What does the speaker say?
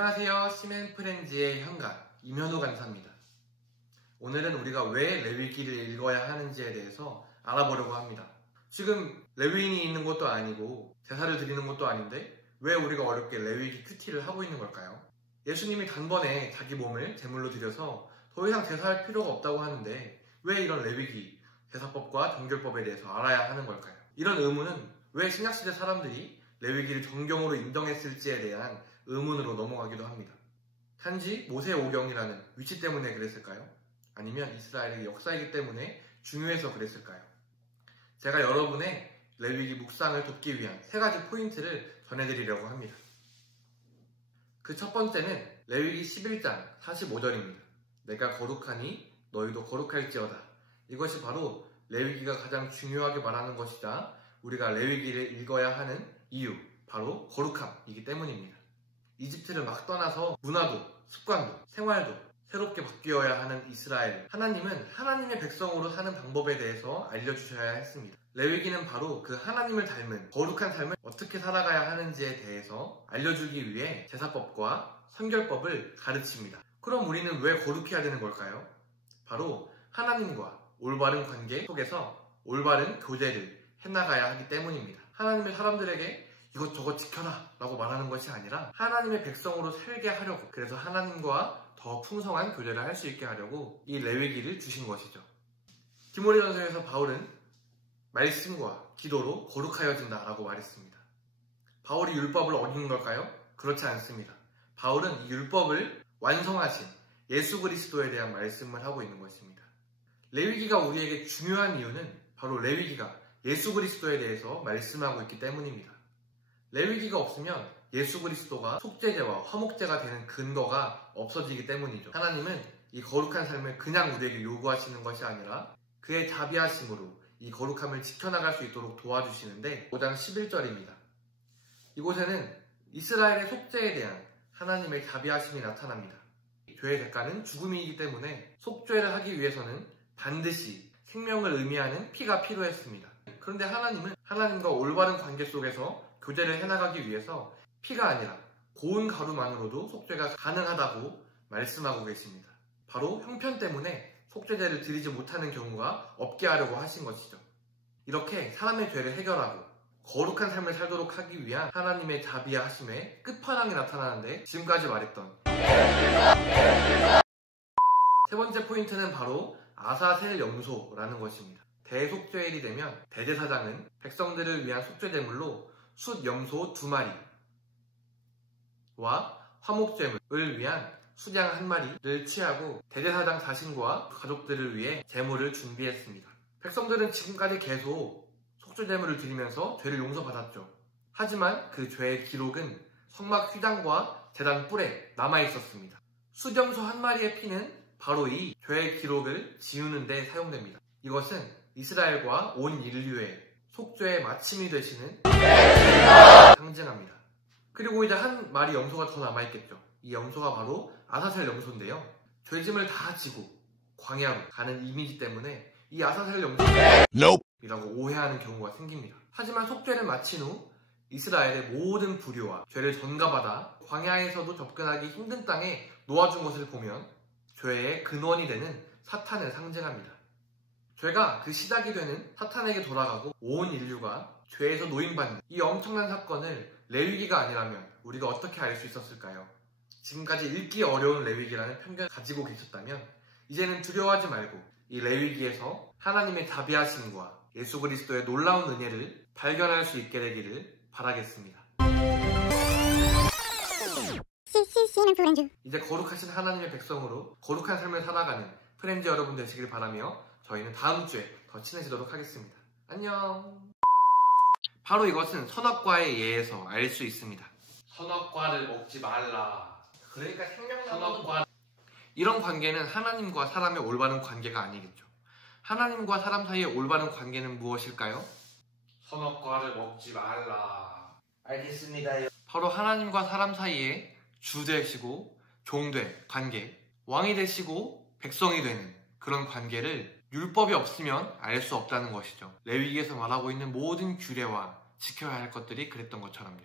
안녕하세요. 시멘프렌즈의 현가 임현우 간사입니다. 오늘은 우리가 왜 레위기를 읽어야 하는지에 대해서 알아보려고 합니다. 지금 레위인이 있는 것도 아니고 제사를 드리는 것도 아닌데 왜 우리가 어렵게 레위기 큐티를 하고 있는 걸까요? 예수님이 단번에 자기 몸을 제물로 드려서 더 이상 제사할 필요가 없다고 하는데 왜 이런 레위기, 제사법과 정결법에 대해서 알아야 하는 걸까요? 이런 의문은 왜 신약시대 사람들이 레위기를 정경으로 인정했을지에 대한 의문으로 넘어가기도 합니다. 단지 모세오경이라는 위치 때문에 그랬을까요? 아니면 이스라엘의 역사이기 때문에 중요해서 그랬을까요? 제가 여러분의 레위기 묵상을 돕기 위한 3가지 포인트를 전해드리려고 합니다. 그 첫 번째는 레위기 11장 45절입니다. 내가 거룩하니 너희도 거룩할지어다. 이것이 바로 레위기가 가장 중요하게 말하는 것이자 우리가 레위기를 읽어야 하는 이유, 바로 거룩함이기 때문입니다. 이집트를 막 떠나서 문화도, 습관도, 생활도 새롭게 바뀌어야 하는 이스라엘. 하나님은 하나님의 백성으로 사는 방법에 대해서 알려주셔야 했습니다. 레위기는 바로 그 하나님을 닮은 거룩한 삶을 어떻게 살아가야 하는지에 대해서 알려주기 위해 제사법과 성결법을 가르칩니다. 그럼 우리는 왜 거룩해야 되는 걸까요? 바로 하나님과 올바른 관계 속에서 올바른 교제를 해나가야 하기 때문입니다. 하나님의 사람들에게 이것저것 지켜라 라고 말하는 것이 아니라 하나님의 백성으로 살게 하려고, 그래서 하나님과 더 풍성한 교제를 할 수 있게 하려고 이 레위기를 주신 것이죠. 디모데전서에서 바울은 말씀과 기도로 거룩하여진다 라고 말했습니다. 바울이 율법을 어긴 걸까요? 그렇지 않습니다. 바울은 이 율법을 완성하신 예수 그리스도에 대한 말씀을 하고 있는 것입니다. 레위기가 우리에게 중요한 이유는 바로 레위기가 예수 그리스도에 대해서 말씀하고 있기 때문입니다. 레위기가 없으면 예수 그리스도가 속죄제와 화목제가 되는 근거가 없어지기 때문이죠. 하나님은 이 거룩한 삶을 그냥 우리에게 요구하시는 것이 아니라 그의 자비하심으로 이 거룩함을 지켜나갈 수 있도록 도와주시는데 5장 11절입니다. 이곳에는 이스라엘의 속죄에 대한 하나님의 자비하심이 나타납니다. 죄의 대가는 죽음이기 때문에 속죄를 하기 위해서는 반드시 생명을 의미하는 피가 필요했습니다. 그런데 하나님은 하나님과 올바른 관계 속에서 교제를 해나가기 위해서 피가 아니라 고운 가루만으로도 속죄가 가능하다고 말씀하고 계십니다. 바로 형편 때문에 속죄제를 드리지 못하는 경우가 없게 하려고 하신 것이죠. 이렇게 사람의 죄를 해결하고 거룩한 삶을 살도록 하기 위한 하나님의 자비하심의 끝판왕이 나타나는데 지금까지 말했던 세 번째 포인트는 바로 아사셀 염소라는 것입니다. 대속죄일이 되면 대제사장은 백성들을 위한 속죄제물로 숫 염소 2마리와 화목제물을 위한 숫양 1마리를 취하고 대제사장 자신과 가족들을 위해 제물을 준비했습니다. 백성들은 지금까지 계속 속죄제물을 드리면서 죄를 용서받았죠. 하지만 그 죄의 기록은 성막 휘장과 제단 뿔에 남아있었습니다. 숫 염소 1마리의 피는 바로 이 죄의 기록을 지우는 데 사용됩니다. 이것은 이스라엘과 온 인류의 속죄의 마침이 되시는 상징합니다. 그리고 이제 1마리 염소가 더 남아있겠죠. 이 염소가 바로 아사셀 염소인데요. 죄짐을 다 지고 광야로 가는 이미지 때문에 이 아사셀 염소이라고 오해하는 경우가 생깁니다. 하지만 속죄를 마친 후 이스라엘의 모든 불효와 죄를 전가받아 광야에서도 접근하기 힘든 땅에 놓아준 것을 보면 죄의 근원이 되는 사탄을 상징합니다. 죄가 그 시작이 되는 사탄에게 돌아가고 온 인류가 죄에서 노임받는 이 엄청난 사건을 레위기가 아니라면 우리가 어떻게 알 수 있었을까요? 지금까지 읽기 어려운 레위기라는 편견을 가지고 계셨다면 이제는 두려워하지 말고 이 레위기에서 하나님의 자비하심과 예수 그리스도의 놀라운 은혜를 발견할 수 있게 되기를 바라겠습니다. 이제 거룩하신 하나님의 백성으로 거룩한 삶을 살아가는 프렌즈 여러분 되시길 바라며 저희는 다음 주에 더 친해지도록 하겠습니다. 안녕. 바로 이것은 선악과의 예에서 알 수 있습니다. 선악과를 먹지 말라. 그러니까 생명나무도 이런 관계는 하나님과 사람의 올바른 관계가 아니겠죠. 하나님과 사람 사이의 올바른 관계는 무엇일까요? 선악과를 먹지 말라. 알겠습니다요. 바로 하나님과 사람 사이에 주 되시고 종 된 관계, 왕이 되시고 백성이 되는 그런 관계를 율법이 없으면 알 수 없다는 것이죠. 레위기에서 말하고 있는 모든 규례와 지켜야 할 것들이 그랬던 것처럼요.